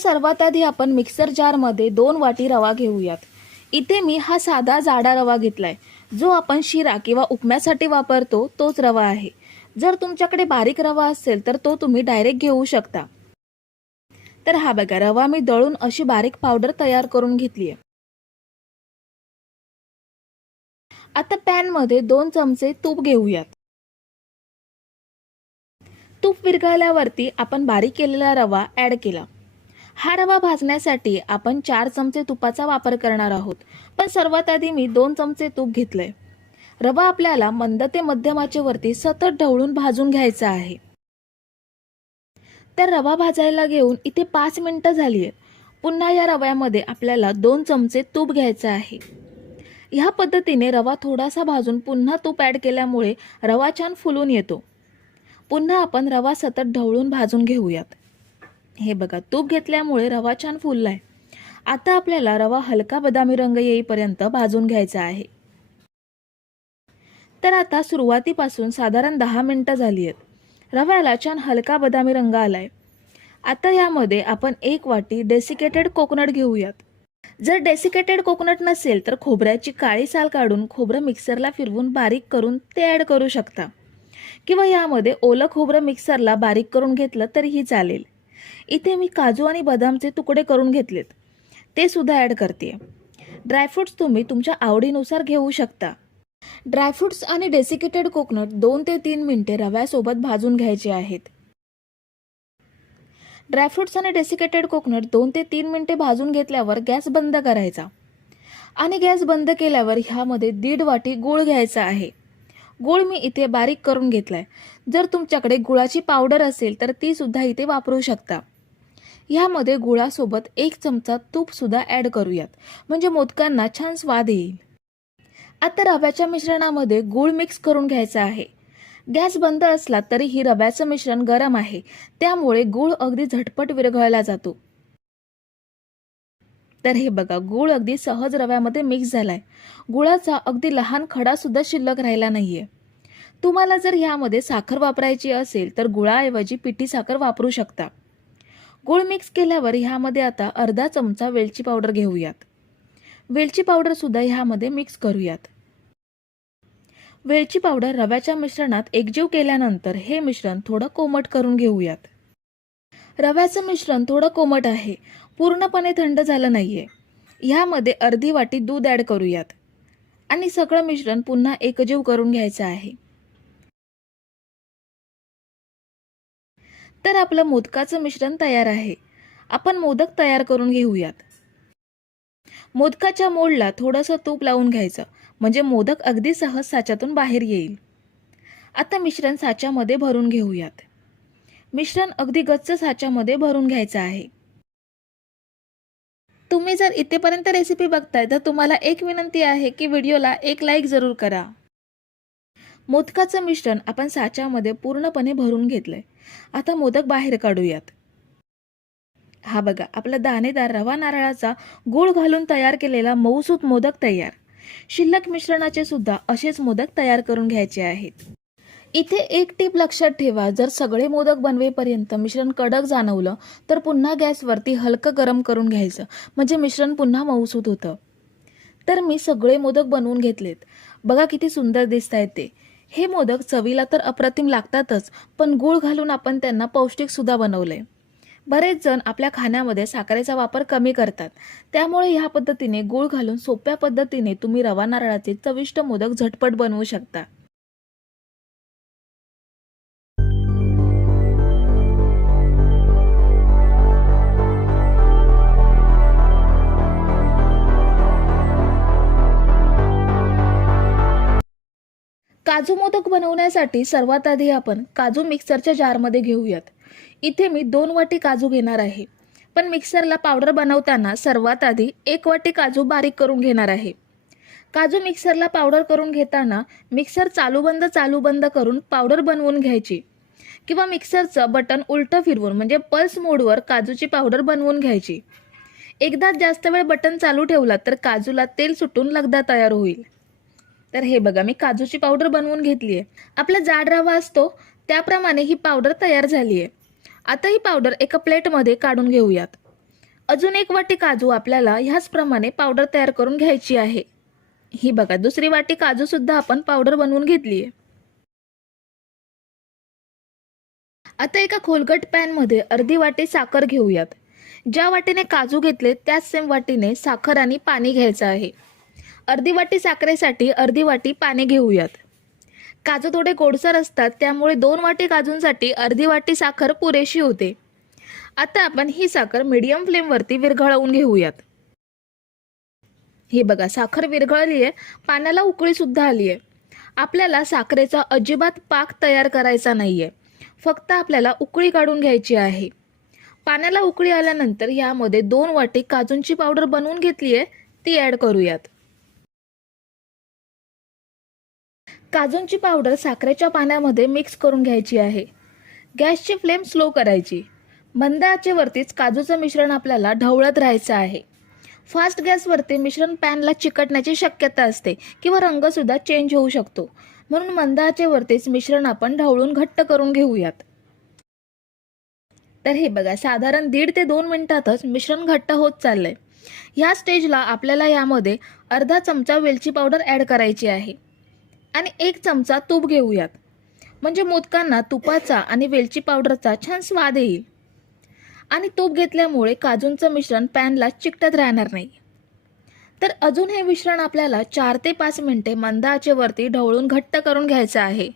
सर्वात आधी आपण मिक्सर जारमध्ये दोन वाटी रवा घेऊयात. इथे मी हा साधा जाडा रवा घेतलाय. जो आपण शिरा किंवा उपम्यासाठी वापरतो तोच रवा आहे. जर तुमच्याकडे बारीक रवा असेल तर तो तुम्ही डायरेक्ट घेऊ शकता. तर हा बघा रवा मी दळून अशी बारीक पावडर तयार करून घेतली आहे. आता पॅनमध्ये दोन चमचे तूप घेऊयात. तूप विरघळल्यावरती आपण बारीक केलेला रवा ॲड केला. हा रवा भाजण्यासाठी आपण चार चमचे तुपाचा वापर करणार आहोत. पण सर्वात आधी मी दोन चमचे तूप घेतलंय. रवा आपल्याला मंद ते मध्यमाच्या वरती सतत ढवळून भाजून घ्यायचा आहे. तर रवा भाजायला घेऊन इथे पाच मिनटं झाली आहेत पुन्हा या रव्यामध्ये आपल्याला दोन चमचे तूप घ्यायचं आहे. ह्या पद्धतीने रवा थोडासा भाजून पुन्हा तूप ॲड केल्यामुळे रवा छान फुलून येतो. पुन्हा आपण रवा सतत ढवळून भाजून घेऊयात. हे बघा तूप घेतल्यामुळे रवा छान फुललाय. आता आपल्याला रवा हलका बदामी रंग येईपर्यंत भाजून घ्यायचा आहे. तर आता सुरुवातीपासून साधारण दहा मिनटं झाली आहेत रव्याला छान हलका बदामी रंग आलाय. आता यामध्ये आपण एक वाटी डेसिकेटेड कोकोनट घेऊयात. जर डेसिकेटेड कोकोनट नसेल तर खोबऱ्याची काळी साल काढून खोबरं मिक्सरला फिरवून बारीक करून ते ॲड करू शकता. किंवा यामध्ये ओलं खोबरं मिक्सरला बारीक करून घेतलं तरीही चालेल. इथे मी काजू आणि बदामचे तुकडे करून घेतलेत. ते सुद्धा ॲड करते ड्रायफ्रुट्स तुम्ही तुमच्या आवडीनुसार घेऊ शकता. ड्रायफ्रुट्स आणि डेसिकेटेड कोकोनट दोन ते तीन मिनिटे रव्यासोबत भाजून घ्यायचे आहेत. ड्रायफ्रुट्स आणि डेसिकेटेड कोकोनट दोन ते तीन मिनिटे भाजून घेतल्यावर गॅस बंद करायचा. आणि गॅस बंद केल्यावर ह्यामध्ये दीड वाटी गूळ घ्यायचा आहे. गूळ मी इथे बारीक करून घेतलाय. जर तुमच्याकडे गुळाची पावडर असेल तर ती सुद्धा इथे वापरू शकता. ह्यामध्ये गुळासोबत एक चमचा तूप सुद्धा ॲड करूयात. म्हणजे मोदकांना छान स्वाद येईल. आता रव्याच्या मिश्रणामध्ये गूळ मिक्स करून घ्यायचा आहे. गॅस बंद असला तरीही रव्याचं मिश्रण गरम आहे. त्यामुळे गूळ अगदी झटपट विरघळला जातो. तर हे बघा गूळ अगदी सहज रव्यामध्ये मिक्स झालाय. गुळाचा अगदी लहान खडा सुद्धा शिल्लक राहिला नाहीये. तुम्हाला जर ह्यामध्ये साखर वापरायची असेल तर गुळाऐवजी पिठी साखर वापरू शकता. गूळ मिक्स केल्यावर ह्यामध्ये आता अर्धा चमचा वेलची पावडर घेऊयात. वेलची पावडर सुद्धा ह्यामध्ये मिक्स करूयात. वेलची पावडर रव्याच्या मिश्रणात एकजीव केल्यानंतर हे मिश्रण थोडं कोमट करून घेऊयात. रव्याचं मिश्रण थोडं कोमट आहे. पूर्णपणे थंड झालं नाही आहे ह्यामध्ये अर्धी वाटी दूध ॲड करूयात. आणि सगळं मिश्रण पुन्हा एकजीव करून घ्यायचं आहे. तर आपलं मोदकाचं मिश्रण तयार आहे. आपण मोदक तयार करून घेऊयात. मोदकाच्या मोडला थोडंसं तूप लावून घ्यायचं. म्हणजे मोदक अगदी सहज साच्यातून बाहेर येईल. आता मिश्रण साच्यामध्ये भरून घेऊयात. मिश्रण अगदी गच्च साच्यामध्ये भरून घ्यायचं आहे. तुम्ही जर इथेपर्यंत रेसिपी बघताय तर तुम्हाला एक विनंती आहे की व्हिडिओला एक लाईक जरूर करा. मोदकाचं मिश्रण आपण साच्यामध्ये पूर्णपणे भरून घेतलंय. आता मोदक बाहेर काढूयात. हा बघा आपला दाणेदार रवा नारळाचा गूळ घालून तयार केलेला मऊसूत मोदक तयार. शिल्लक मिश्रणाचे सुद्धा असेच मोदक तयार करून घ्यायचे आहेत. इथे एक टीप लक्षात ठेवा. जर सगळे मोदक बनवेपर्यंत मिश्रण कडक जाणवलं तर पुन्हा गॅसवरती हलकं गरम करून घ्यायचं. म्हणजे मिश्रण पुन्हा मऊसूत होतं. तर मी सगळे मोदक बनवून घेतलेत. बघा किती सुंदर दिसत आहेत ते. हे मोदक चवीला तर अप्रतिम लागतातच पण गूळ घालून आपण त्यांना पौष्टिकसुद्धा बनवलं आहे बरेच जण आपल्या खाण्यामध्ये साखरेचा वापर कमी करतात. त्यामुळे ह्या पद्धतीने गूळ घालून सोप्या पद्धतीने तुम्ही रवा नारळाचे चविष्ट मोदक झटपट बनवू शकता. काजू मोदक बनवण्यासाठी सर्वात आधी आपण काजू मिक्सरच्या जारमध्ये घेऊयात. इथे मी दोन वाटी काजू घेणार आहे. पण मिक्सरला पावडर बनवताना सर्वात आधी एक वाटी काजू बारीक करून घेणार आहे. काजू मिक्सरला पावडर करून घेताना मिक्सर चालू बंद चालू बंद करून पावडर बनवून घ्यायची. किंवा मिक्सरचं बटन उलटं फिरवून म्हणजे पल्स मोडवर काजूची पावडर बनवून घ्यायची. एकदा जास्त वेळ बटन चालू ठेवला तर काजूला तेल सुटून लगदा तयार होईल. तर हे बघा मी काजूची पावडर बनवून घेतली आहे. आपला जाड रवा असतो त्याप्रमाणे ही पावडर तयार झाली आहे. आता ही पावडर एका प्लेटमध्ये काढून घेऊयात. अजून एक वाटी काजू आपल्याला ह्याचप्रमाणे पावडर तयार करून घ्यायची आहे. ही बघा दुसरी वाटी काजूसुद्धा आपण पावडर बनवून घेतली आहे. आता एका खोलगट पॅनमध्ये अर्धी वाटी साखर घेऊयात. ज्या वाटीने काजू घेतले त्याच सेम वाटीने साखर आणि पाणी घ्यायचं आहे. अर्धी वाटी साखरेसाठी अर्धी वाटी पाणी घेऊयात. काजू थोडे गोडसर असतात त्यामुळे दोन वाटी काजूंसाठी अर्धी वाटी साखर पुरेशी होते. आता आपण ही साखर मीडियम फ्लेमवरती विरघळवून घेऊयात. ही बघा साखर विरघळली आहे पाण्याला उकळीसुद्धा आली आहे आपल्याला साखरेचा अजिबात पाक तयार करायचा नाही आहे फक्त आपल्याला उकळी काढून घ्यायची आहे. पाण्याला उकळी आल्यानंतर यामध्ये दोन वाटी काजूंची पावडर बनवून घेतली आहे ती ॲड करूयात. काजूंची पावडर साखरेच्या पाण्यामध्ये मिक्स करून घ्यायची आहे. गॅसची फ्लेम स्लो करायची. मंद आचेवरतीच काजूचं मिश्रण आपल्याला ढवळत राहायचं आहे. फास्ट गॅसवरती मिश्रण पॅनला चिकटण्याची शक्यता असते किंवा रंगसुद्धा चेंज होऊ शकतो. म्हणून मंद आचेवरतीच मिश्रण आपण ढवळून घट्ट करून घेऊयात. तर हे बघा साधारण दीड ते दोन मिनिटातच मिश्रण घट्ट होत चाललंय. ह्या स्टेजला आपल्याला यामध्ये अर्धा चमचा वेलची पावडर ॲड करायची आहे. आणि एक चमचा तूप घेऊयात. म्हणजे मोदकांना तुपाचा आणि वेलची पावडरचा छान स्वाद येईल. आणि तूप घेतल्यामुळे काजूंचं मिश्रण पॅनला चिकटत राहणार नाही. तर अजून हे मिश्रण आपल्याला चार ते पाच मिनिटे मंद आचेवरती ढवळून घट्ट करून घ्यायचं आहे.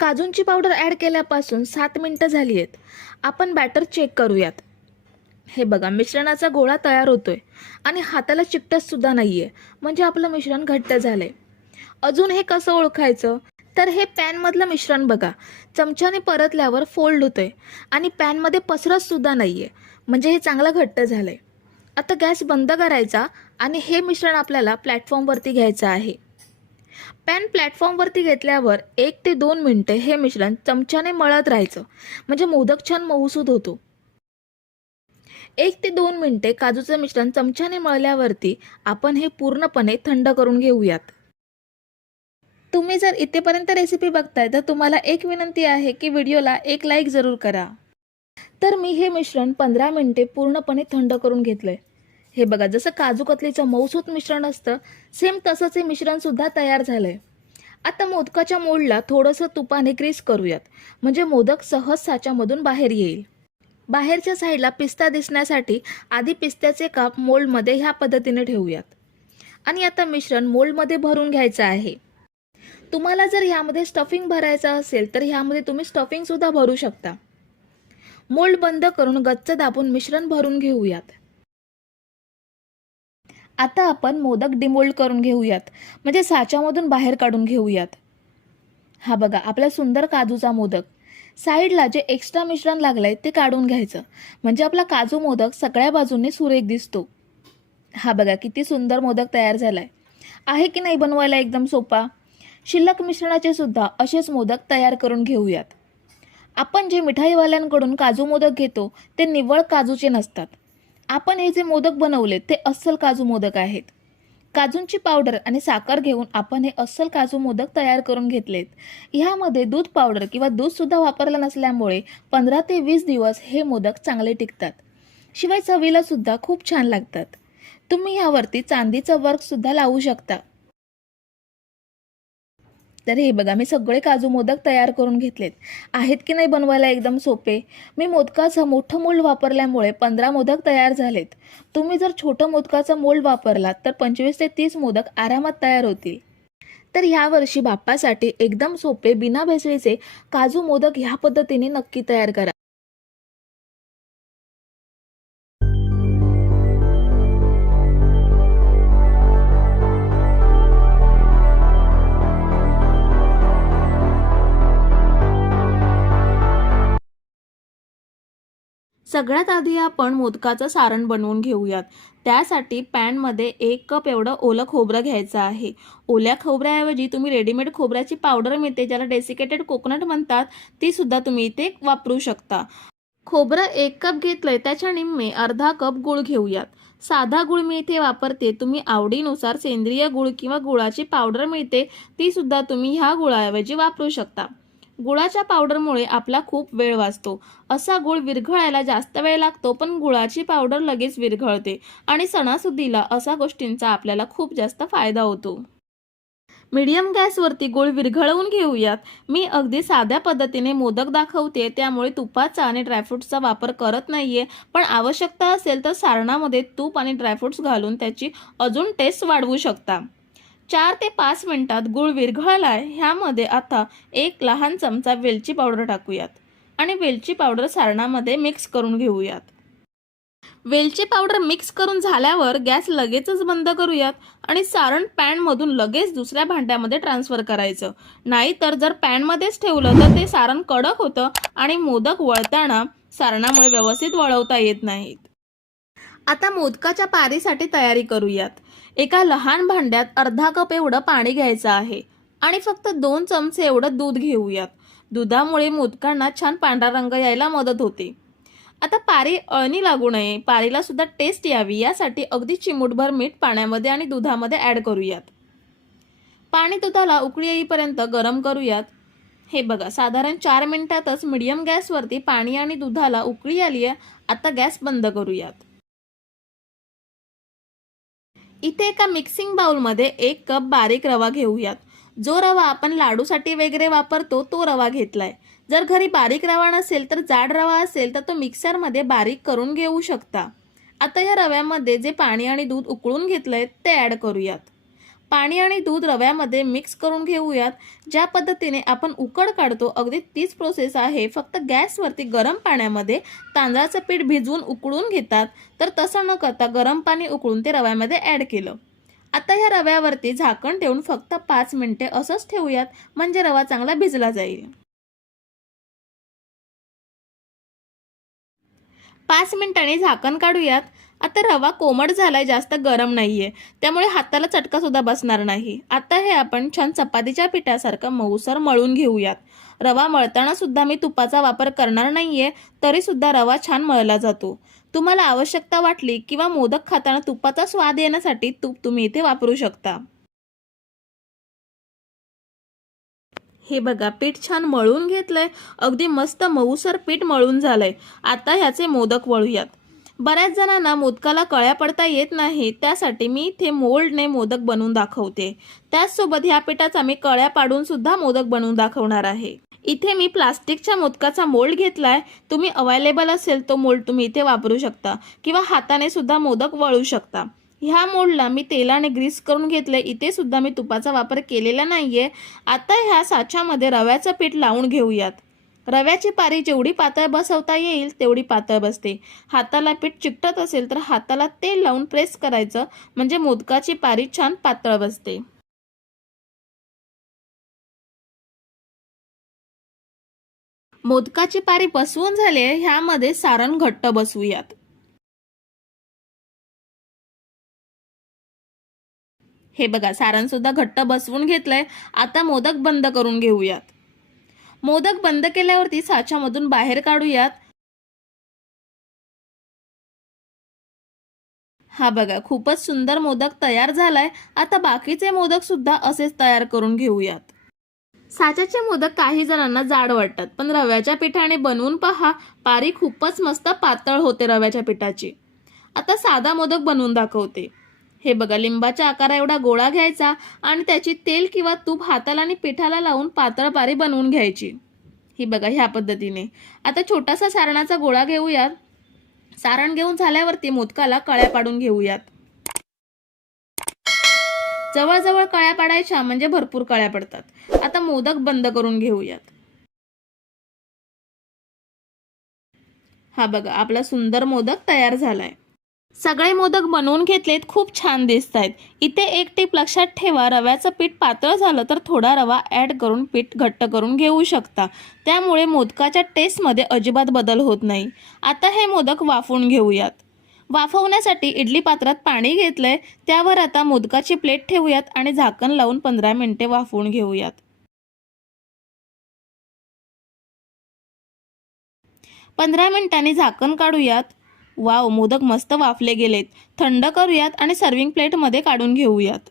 काजूंची पावडर ॲड केल्यापासून सात मिनटं झाली आहेत. आपण बॅटर चेक करूयात. हे बघा मिश्रणाचा गोळा तयार होतोय. आणि हाताला चिकटत सुद्धा आहे म्हणजे आपलं मिश्रण घट्ट झालं आहे अजून हे कसं ओळखायचं? तर हे पॅनमधलं मिश्रण बघा. चमच्याने परतल्यावर फोल्ड होतंय. आणि पॅनमध्ये पसरत सुद्धा आहे म्हणजे हे चांगलं घट्ट झालं आहे आता गॅस बंद करायचा आणि हे मिश्रण आपल्याला प्लॅटफॉर्मवरती घ्यायचं आहे. पॅन प्लॅटफॉर्मवरती घेतल्यावर एक ते दोन मिनटे हे मिश्रण चमच्याने मळत राहायचं. म्हणजे मोदक छान मऊसूद होतो. एक ते दोन मिनटे काजूचं मिश्रण चमच्याने मळल्यावरती आपण हे पूर्णपणे थंड करून घेऊयात. तुम्ही जर इथेपर्यंत रेसिपी बघताय तर तुम्हाला एक विनंती आहे की व्हिडिओला एक लाईक जरूर करा. तर मी हे मिश्रण पंधरा मिनटे पूर्णपणे थंड करून घेतलंय. हे बघा जसं काजू कतलीचं मऊसूत मिश्रण असतं सेम तसंच हे मिश्रणसुद्धा तयार तयार झालंय. आता मोदकाच्या मोल्डला थोडंसं तुपाने ग्रीस करूयात. म्हणजे मोदक सहज साच्यामधून बाहेर येईल. बाहेरच्या साईडला पिस्ता दिसण्यासाठी आधी पिस्त्याचे काप मोल्डमध्ये ह्या पद्धतीने ठेवूयात. आणि आता मिश्रण मोल्डमध्ये भरून घ्यायचं आहे. तुम्हाला जर ह्यामध्ये स्टफिंग भरायचं असेल तर ह्यामध्ये तुम्ही स्टफिंगसुद्धा भरू शकता. मोल्ड बंद करून गच्च दाबून मिश्रण भरून घेऊयात. आता आपण मोदक डिमोल्ड करून घेऊयात. म्हणजे साच्यामधून बाहेर काढून घेऊयात. हा बघा आपला सुंदर काजूचा मोदक. साईडला जे एक्स्ट्रा मिश्रण लागलंय ते काढून घ्यायचं. म्हणजे आपला काजू मोदक सगळ्या बाजूंनी सुरेख दिसतो. हा बघा किती सुंदर मोदक तयार झालाय. आहे की नाही बनवायला एकदम सोपा? शिल्लक मिश्रणाचे सुद्धा असेच मोदक तयार करून घेऊयात. आपण जे मिठाईवाल्यांकडून काजू मोदक घेतो ते निव्वळ काजूचे नसतात. आपण हे जे मोदक बनवले ते अस्सल काजू मोदक आहेत. काजूंची पावडर आणि साखर घेऊन आपण हे अस्सल काजू मोदक तयार करून घेतलेत. ह्यामध्ये दूध पावडर किंवा दूधसुद्धा वापरलं नसल्यामुळे पंधरा ते वीस दिवस हे मोदक चांगले टिकतात. शिवाय चवीला सुद्धा खूप छान लागतात. तुम्ही ह्यावरती चांदीचं वर्कसुद्धा लावू शकता. तर हे बघा मी सगळे काजू मोदक तयार करून घेतलेत. आहेत की नाही बनवायला एकदम सोपे? मी मोदकाचं मोठं मोल्ड वापरल्यामुळे पंधरा मोदक तयार झालेत. तुम्ही जर छोटं मोदकाचा मोल्ड वापरलात तर पंचवीस ते तीस मोदक आरामात तयार होतील. तर यावर्षी बाप्पासाठी एकदम सोपे बिना भेसळीचे काजू मोदक ह्या पद्धतीने नक्की तयार करा. सगळ्यात आधी आपण मोदकाचं सारण बनवून घेऊयात. त्यासाठी पॅनमध्ये एक कप एवढं ओलं खोबरं घ्यायचं आहे. ओल्या खोबऱ्याऐवजी तुम्ही रेडीमेड खोबऱ्याची पावडर मिळते ज्याला डेसिकेटेड कोकोनट म्हणतात ती सुद्धा तुम्ही इथे वापरू शकता. खोबरं एक कप घेतलंय त्याच्या निम्मे अर्धा कप गुळ घेऊयात. साधा गुळ मी इथे वापरते तुम्ही आवडीनुसार सेंद्रिय गुळ किंवा गुळाची पावडर मिळते ती सुद्धा तुम्ही ह्या गुळाऐवजी वापरू शकता. गुळाच्या पावडरमुळे आपला खूप वेळ वाचतो. असा गुळ विरघळायला जास्त वेळ लागतो पण गुळाची पावडर लगेच विरघळते आणि सणासुदीला अशा गोष्टींचा आपल्याला खूप जास्त फायदा होतो. मीडियम गॅसवरती गुळ विरघळवून घेऊयात. मी अगदी साध्या पद्धतीने मोदक दाखवते त्यामुळे तुपाचा आणि ड्रायफ्रूट्सचा वापर करत नाहीये. पण आवश्यकता असेल तर सारणामध्ये तूप आणि ड्रायफ्रुट्स घालून त्याची अजून टेस्ट वाढवू शकता. चार ते पाच मिनिटात गुळ आहे ह्यामध्ये आता एक लहान चमचा वेलची पावडर टाकूयात आणि वेलची पावडर सारणामध्ये मिक्स करून घेऊयात. वेलची पावडर मिक्स करून झाल्यावर गॅस लगेचच बंद करूयात आणि सारण पॅनमधून लगेच दुसऱ्या भांड्यामध्ये ट्रान्सफर करायचं. नाहीतर जर पॅनमध्येच ठेवलं तर ते सारण कडक होतं आणि मोदक वळताना सारणामुळे व्यवस्थित वळवता येत नाहीत. आता मोदकाच्या पारीसाठी तयारी करूयात. एका लहान भांड्यात अर्धा कप एवढं पाणी घ्यायचं आहे आणि फक्त दोन चमचे एवढं दूध घेऊयात. दुधामुळे मोदकांना छान पांढरा रंग यायला मदत होते. आता पारी अळणी लागू नये. पारीला सुद्धा टेस्ट यावी यासाठी अगदी चिमूटभर मीठ पाण्यामध्ये आणि दुधामध्ये ॲड करूयात. पाणी दुधाला उकळी येईपर्यंत गरम करूयात. हे बघा साधारण चार मिनिटातच मिडियम गॅसवरती पाणी आणि दुधाला उकळी आली आहे आता गॅस बंद करूयात. इथे एका मिक्सिंग बाउलमध्ये एक कप बारीक रवा घेऊयात. जो रवा आपण लाडूसाठी वगैरे वापरतो तो रवा घेतलाय. जर घरी बारीक रवा नसेल तर जाड रवा असेल तर तो मिक्सरमध्ये बारीक करून घेऊ शकता. आता या रव्यामध्ये जे पाणी आणि दूध उकळून घेतलंय ते ॲड करूयात. पाणी आणि दूध रव्यामध्ये मिक्स करून घेऊयात. ज्या पद्धतीने आपण उकड काढतो अगदी तीच प्रोसेस आहे. फक्त गॅसवरती गरम पाण्यामध्ये तांदळाचं पीठ भिजवून उकळून घेतात. तर तसं न करता गरम पाणी उकळून ते रव्यामध्ये ॲड केलं. आता ह्या रव्यावरती झाकण ठेवून फक्त पाच मिनिटे असंच ठेवूयात. म्हणजे रवा चांगला भिजला जाईल. पाच मिनिटांनी झाकण काढूयात. आता रवा कोमट झालाय जास्त गरम नाहीये. त्यामुळे हाताला चटका सुद्धा बसणार नाही. आता हे आपण छान चपातीच्या पिठासारखं मऊसर मळून घेऊयात. रवा मळताना सुद्धा मी तुपाचा वापर करणार नाहीये तरी सुद्धा रवा छान मळला जातो. तुम्हाला आवश्यकता वाटली किंवा मोदक खाताना तुपाचा स्वाद येण्यासाठी तूप तुम्ही इथे वापरू शकता. हे बघा पीठ छान मळून घेतलंय. अगदी मस्त मऊसर पीठ मळून झालंय. आता ह्याचे मोदक वळूयात. बऱ्याच जणांना मोदकाला कळ्या पडता येत नाही त्यासाठी मी इथे मोल्डने मोदक बनवून दाखवते. त्याचसोबत ह्या पिठाचा मी कळ्या पाडून सुद्धा मोदक बनवून दाखवणार आहे. इथे मी प्लास्टिकच्या मोदकाचा मोल्ड घेतलाय. तुम्ही अवेलेबल असेल तो मोल्ड तुम्ही इथे वापरू शकता किंवा हाताने सुद्धा मोदक वळू शकता. ह्या मोल्डला मी तेलाने ग्रीस करून घेतलंय. इथे सुद्धा मी तुपाचा वापर केलेला नाहीये. आता ह्या साच्यामध्ये रव्याचं पीठ लावून घेऊयात. रव्याची पारी जेवढी पातळ बसवता येईल तेवढी पातळ बसते. हाताला पीठ चिकटत असेल तर हाताला तेल लावून प्रेस करायचं म्हणजे मोदकाची पारी छान पातळ बसते. मोदकाची पारी बसवून झाली आहे ह्यामध्ये सारण घट्ट बसवूयात. हे बघा सारण सुद्धा घट्ट बसवून घेतलंय. आता मोदक बंद करून घेऊयात. मोदक बंद केल्यावरती साच्यामधून बाहेर काढूयात. हा बघा खूपच सुंदर मोदक तयार झालाय. आता बाकीचे मोदक सुद्धा असेच तयार करून घेऊयात. साच्याचे मोदक काही जणांना जाड वाटतात पण रव्याच्या पिठाने बनवून पहा. पारी खूपच मस्त पातळ होते रव्याच्या पिठाची. आता साधा मोदक बनवून दाखवते. हे बघा लिंबाच्या आकारा एवढा गोळा घ्यायचा आणि त्याची तेल किंवा तूप हाताला आणि पिठाला लावून पातळ पारी बनवून घ्यायची. ही बघा ह्या पद्धतीने. आता छोटासा सारणाचा गोळा घेऊयात. सारण घेऊन झाल्यावरती मोदकाला कळ्या पाडून घेऊयात. जवळजवळ कळ्या पाडायच्या म्हणजे भरपूर कळ्या पडतात. आता मोदक बंद करून घेऊयात. हा बघा आपला सुंदर मोदक तयार झालाय. सगळे मोदक बनवून घेतलेत खूप छान दिसत आहेत इथे एक टीप लक्षात ठेवा रव्याचं पीठ पातळ झालं तर थोडा रवा ॲड करून पीठ घट्ट करून घेऊ शकता. त्यामुळे मोदकाच्या टेस्टमध्ये अजिबात बदल होत नाही. आता हे मोदक वाफवून घेऊयात. वाफवण्यासाठी इडली पात्रात पाणी घेतलंय त्यावर आता मोदकाची प्लेट ठेवूयात आणि झाकण लावून पंधरा मिनिटे वाफवून घेऊयात. पंधरा मिनिटांनी झाकण काढूयात. वाव मोदक मस्त वाफले गेलेत. थंड करूयात आणि सर्विंग प्लेटमध्ये काढून घेऊयात.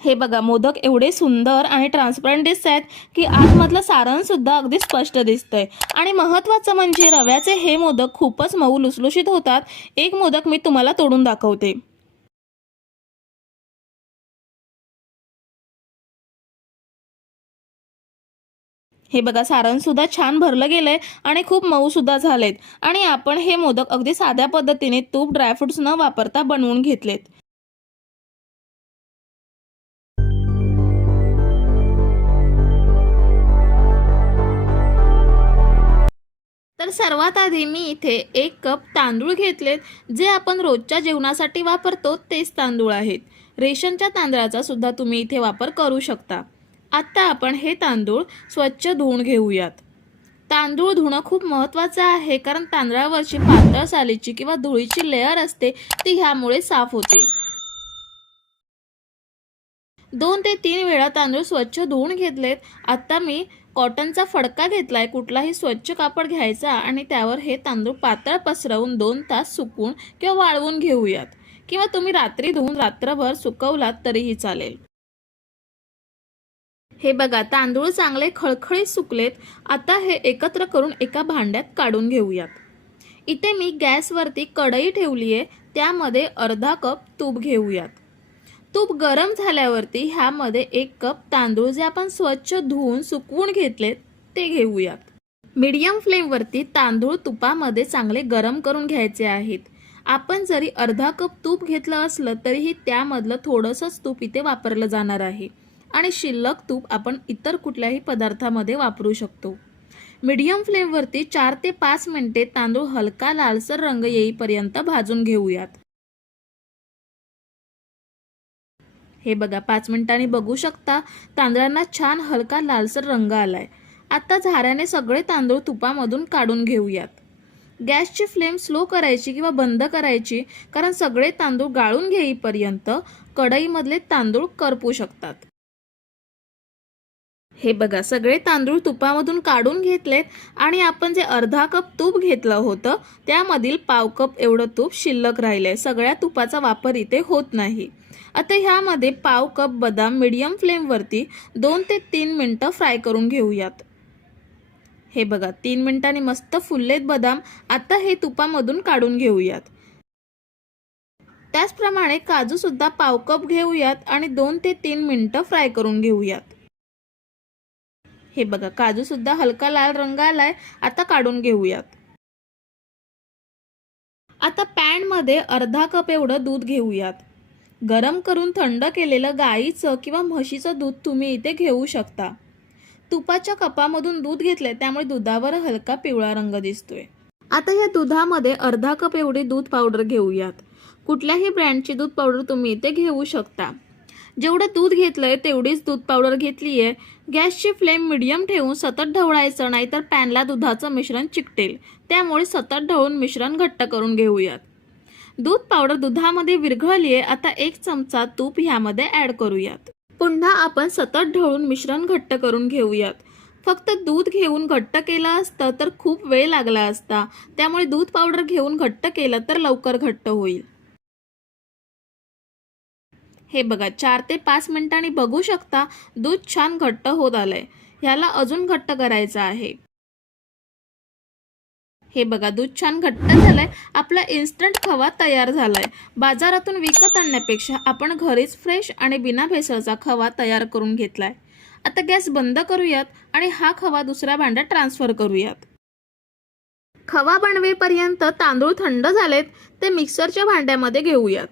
हे बघा मोदक एवढे सुंदर आणि ट्रान्सपरंट दिसत आहेत की आतमधलं सारणसुद्धा अगदी स्पष्ट दिसतंय. आणि महत्त्वाचं म्हणजे रव्याचे हे मोदक खूपच मऊ लुसलुशीत होतात. एक मोदक मी तुम्हाला तोडून दाखवते. हे बघा सारण सुद्धा छान भरलं गेलंय आणि खूप मऊसुद्धा झालेत. आणि आपण हे मोदक अगदी साध्या पद्धतीने तूप ड्रायफ्रुट्स न वापरता बनवून घेतलेत. तर सर्वात आधी मी इथे एक कप तांदूळ घेतलेत जे आपण रोजच्या जेवणासाठी वापरतो तेच तांदूळ आहेत. रेशनच्या तांदळाचा सुद्धा तुम्ही इथे वापर करू शकता. आत्ता आपण हे तांदूळ स्वच्छ धुवून घेऊयात. तांदूळ धुणं खूप महत्त्वाचं आहे कारण तांदळावरची पातळ सालीची किंवा धुळीची लेअर असते ती ह्यामुळे साफ होते. दोन ते तीन वेळा तांदूळ स्वच्छ धुवून घेतलेत. आता मी कॉटनचा फडका घेतलाय कुठलाही स्वच्छ कापड घ्यायचा आणि त्यावर हे तांदूळ पातळ पसरवून दोन तास सुकवून किंवा वाळवून घेऊयात. किंवा तुम्ही रात्री धुवून रात्रभर सुकवलात तरीही चालेल. हे बघा तांदूळ चांगले खळखळीत सुकलेत आता हे एकत्र करून एका भांड्यात काढून घेऊयात. इथे मी गॅसवरती कढई ठेवली आहे त्यामध्ये अर्धा कप तूप घेऊयात. तूप गरम झाल्यावरती ह्यामध्ये एक कप तांदूळ जे आपण स्वच्छ धुवून सुकवून घेतलेत ते घेऊयात. मीडियम फ्लेमवरती तांदूळ तुपामध्ये चांगले गरम करून घ्यायचे आहेत. आपण जरी अर्धा कप तूप घेतलं असलं तरीही त्यामधलं थोडंसंच तूप इथे वापरलं जाणार आहे. आणि शिल्लक तूप आपण इतर कुठल्याही पदार्थामध्ये वापरू शकतो. मीडियम फ्लेमवरती चार ते पाच मिनिटे तांदूळ हलका लालसर रंग येईपर्यंत भाजून घेऊयात. हे बघा पाच मिनिटांनी बघू शकता तांदळांना छान हलका लालसर रंग आलाय. आता झाऱ्याने सगळे तांदूळ तुपामधून काढून घेऊयात. गॅसची फ्लेम स्लो करायची किंवा बंद करायची कारण सगळे तांदूळ गाळून घेईपर्यंत कढईमधले तांदूळ करपू शकतात. हे बघा सगळे तांदूळ तुपामधून काढून घेतलेत आणि आपण जे अर्धा कप तूप घेतलं होतं त्यामधील पाव कप एवढं तूप शिल्लक राहिलंय. सगळ्या तुपाचा वापर इथे होत नाही. आता ह्यामध्ये पाव कप बदाम मिडियम फ्लेमवरती दोन ते तीन मिनटं फ्राय करून घेऊयात. हे बघा तीन मिनिटांनी मस्त फुललेत बदाम. आता हे तुपामधून काढून घेऊयात. त्याचप्रमाणे काजूसुद्धा पाव कप घेऊयात आणि दोन ते तीन मिनटं फ्राय करून घेऊयात. हे बघा काजू सुद्धा हलका लाल रंग आलाय आता काढून घेऊयात. आता पॅनमध्ये अर्धा कप एवढं दूध घेऊयात. गरम करून थंड केलेलं गाईचं किंवा म्हशीचं दूध तुम्ही इथे घेऊ शकता. तुपाच्या कपामधून दूध घेतलंय त्यामुळे दुधावर हलका पिवळा रंग दिसतोय. आता या दुधामध्ये अर्धा कप एवढी दूध पावडर घेऊयात. कुठल्याही ब्रँडची दूध पावडर तुम्ही इथे घेऊ शकता. जेवढं दूध घेतलंय तेवढीच दूध पावडर घेतली आहे गॅसची फ्लेम मिडियम ठेवून सतत ढवळायचं नाहीतर पॅनला दुधाचं मिश्रण चिकटेल. त्यामुळे सतत ढवळून मिश्रण घट्ट करून घेऊयात. दूध पावडर दुधामध्ये विरघळली आहे आता एक चमचा तूप ह्यामध्ये ॲड करूयात. पुन्हा आपण सतत ढवळून मिश्रण घट्ट करून घेऊयात. फक्त दूध घेऊन घट्ट केलं असतं तर खूप वेळ लागला असता. त्यामुळे दूध पावडर घेऊन घट्ट केलं तर लवकर घट्ट होईल. हे बघा चार ते पाच मिनिटांनी बघू शकता दूध छान घट्ट होत आलंय. ह्याला अजून घट्ट करायचं आहे. हे बघा दूध छान घट्ट झालंय. आपला इन्स्टंट खवा तयार झालाय. बाजारातून विकत आणण्यापेक्षा आपण घरीच फ्रेश आणि बिना भेसळचा खवा तयार करून घेतलाय. आता गॅस बंद करूयात आणि हा खवा दुसऱ्या भांड्यात ट्रान्सफर करूयात. खवा बनवेपर्यंत तांदूळ थंड झालेत ते मिक्सरच्या भांड्यामध्ये घेऊयात.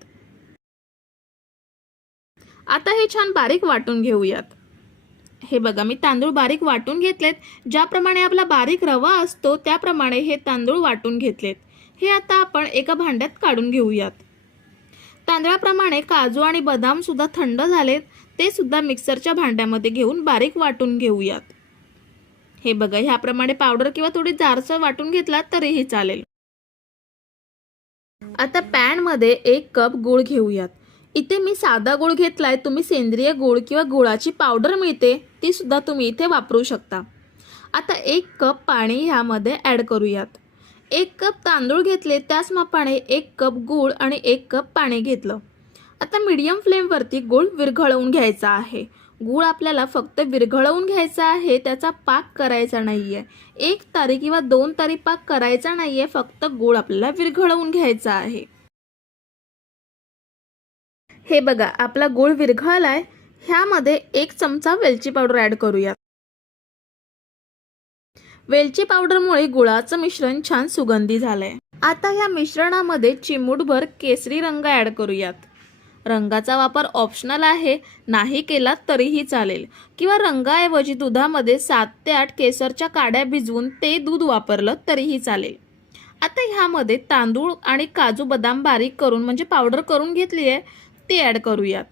आता हे छान बारीक वाटून घेऊयात. हे बघा मी तांदूळ बारीक वाटून घेतलेत. ज्याप्रमाणे आपला बारीक रवा असतो त्याप्रमाणे हे तांदूळ वाटून घेतलेत. हे आता आपण एका भांड्यात काढून घेऊयात. तांदळाप्रमाणे काजू आणि बदाम सुद्धा थंड झालेत. ते सुद्धा मिक्सरच्या भांड्यामध्ये घेऊन बारीक वाटून घेऊयात. हे बघा ह्याप्रमाणे पावडर किंवा थोडी जारसर वाटून घेतलात तरीही चालेल. आता पॅनमध्ये एक कप गूळ घेऊयात. इथे मी साधा गूळ घेतलाय तुम्ही सेंद्रिय गूळ किंवा गुळाची पावडर मिळते ती सुद्धा तुम्ही इथे वापरू शकता. आता एक कप पाणी ह्यामध्ये ॲड करूयात. एक कप तांदूळ घेतले त्याच मापाने एक कप गूळ आणि एक कप पाणी घेतलं. आता मीडियम फ्लेमवरती गूळ विरघळवून घ्यायचा आहे. गूळ आपल्याला फक्त विरघळवून घ्यायचा आहे त्याचा पाक करायचा नाही आहे एक तारी किंवा दोन तारी पाक करायचा नाही आहे फक्त गूळ आपल्याला विरघळवून घ्यायचा आहे. हे बघा आपला गूळ विरघळलाय ह्यामध्ये एक चमचा वेलची पावडर ऍड करूया. वेलची पावडरमुळे गुळाचं मिश्रण छान सुगंधी झालंय. आता ह्या मिश्रणामध्ये चिमूटभर केसरी रंग ऍड करूयात. रंगाचा वापर ऑप्शनल आहे नाही केला तरीही चालेल. किंवा रंगाऐवजी दुधामध्ये सात ते आठ केसरच्या काड्या भिजवून ते दूध वापरलं तरीही चालेल. आता ह्यामध्ये तांदूळ आणि काजू बदाम बारीक करून म्हणजे पावडर करून घेतली आहे ते ॲड करूयात.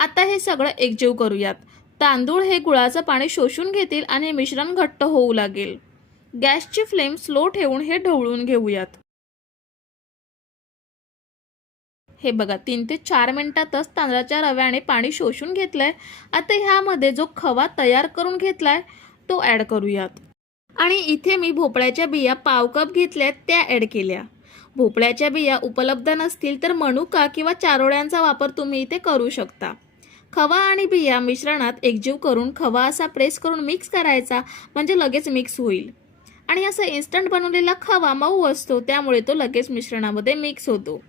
आता हे सगळं एकजीव करूयात. तांदूळ हे गुळाचं पाणी शोषून घेतील आणि मिश्रण घट्ट होऊ लागेल. गॅसची फ्लेम स्लो ठेवून हे ढवळून घेऊयात. हे बघा तीन ते चार मिनिटातच तांदळाच्या रव्याने पाणी शोषून घेतलंय. आता ह्यामध्ये जो खवा तयार करून घेतलाय तो ॲड करूयात. आणि इथे मी भोपळ्याच्या बिया पाव कप घेतल्यात त्या ॲड केल्या. भोपळ्याच्या बिया उपलब्ध नसतील तर मनुका किंवा चारोळ्यांचा वापर तुम्ही इथे करू शकता. खवा आणि बिया मिश्रणात एकजीव करून खवा असा प्रेस करून मिक्स करायचा म्हणजे लगेच मिक्स होईल. आणि असं इन्स्टंट बनवलेला खवा मऊ असतो त्यामुळे तो लगेच मिश्रणामध्ये मिक्स होतो.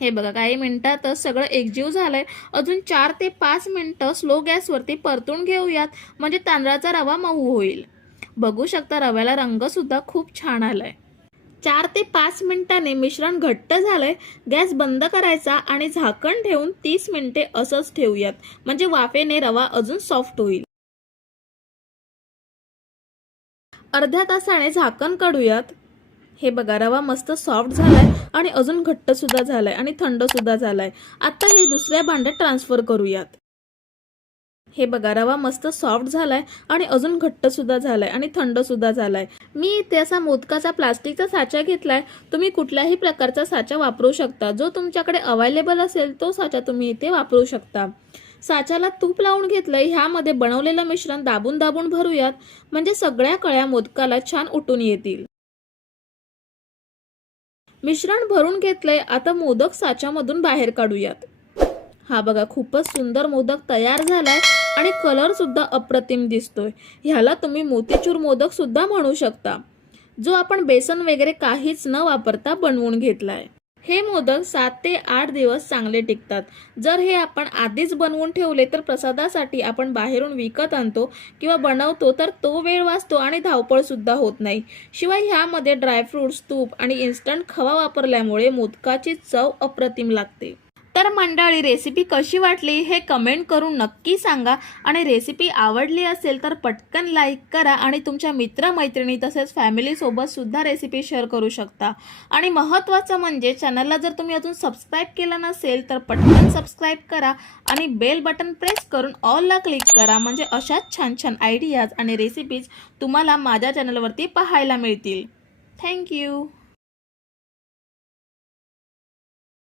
हे बघा काही मिनिटातच सगळं एकजीव झालंय. अजून चार ते पाच मिनिटं स्लो गॅसवरती परतून घेऊयात म्हणजे तांदळाचा रवा मऊ होईल. बघू शकता रव्याला रंग सुद्धा खूप छान आलाय. चार ते पाच मिनिटांनी मिश्रण घट्ट झालंय गॅस बंद करायचा आणि झाकण ठेवून तीस मिनिटे असंच ठेवूयात. म्हणजे वाफेने रवा अजून सॉफ्ट होईल. अर्ध्या तासाने झाकण काढूयात. हे बघा रवा मस्त सॉफ्ट झालाय आणि अजून घट्ट सुद्धा झालाय आणि थंड सुद्धा झालाय. आता हे दुसऱ्या भांड्यात ट्रान्सफर करूयात. हे बघा रवा मस्त सॉफ्ट झालाय आणि अजून घट्ट सुद्धा झालाय आणि थंड सुद्धा झालाय. मी इथे असा मोदकाचा प्लास्टिकचा साचा घेतलाय. तुम्ही कुठल्याही प्रकारचा साचा वापरू शकता. जो तुमच्याकडे अवेलेबल असेल तो साचा तुम्ही इथे वापरू शकता. साच्याला तूप लावून घेतलंय. ह्यामध्ये बनवलेलं मिश्रण दाबून दाबून भरूयात. म्हणजे सगळ्या कळ्या मोदकाला छान उठून येतील. मिश्रण भरून घेतलंय. आता मोदक साच्यामधून बाहेर काढूयात. हा बघा खूपच सुंदर मोदक तयार झालाय आणि कलर सुद्धा अप्रतिम दिसतोय. ह्याला तुम्ही मोतीचूर मोदक सुद्धा म्हणू शकता जो आपण बेसन वगैरे काहीच न वापरता बनवून घेतलाय. हे मोदक सात ते आठ दिवस चांगले टिकतात. जर हे आपण आधीच बनवून ठेवले तर प्रसादासाठी आपण बाहेरून विकत आणतो किंवा बनवतो तर तो वेळ वाचतो आणि धावपळसुद्धा होत नाही. शिवाय ह्यामध्ये ड्रायफ्रुट्स तूप आणि इन्स्टंट खवा वापरल्यामुळे मोदकाची चव अप्रतिम लागते. तर मंडळी रेसिपी कशी वाटली हे कमेंट करून नक्की सांगा. आणि रेसिपी आवडली असेल तर पटकन लाईक करा आणि तुमच्या मित्रमैत्रिणी तसेच फॅमिलीसोबतसुद्धा रेसिपी शेअर करू शकता. आणि महत्त्वाचं म्हणजे चॅनलला जर तुम्ही अजून सबस्क्राईब केलं नसेल तर पटकन सबस्क्राईब करा आणि बेल बटन प्रेस करून ऑलला क्लिक करा. म्हणजे अशाच छान छान आयडियाज आणि रेसिपीज तुम्हाला माझ्या चॅनलवरती पाहायला मिळतील. थँक्यू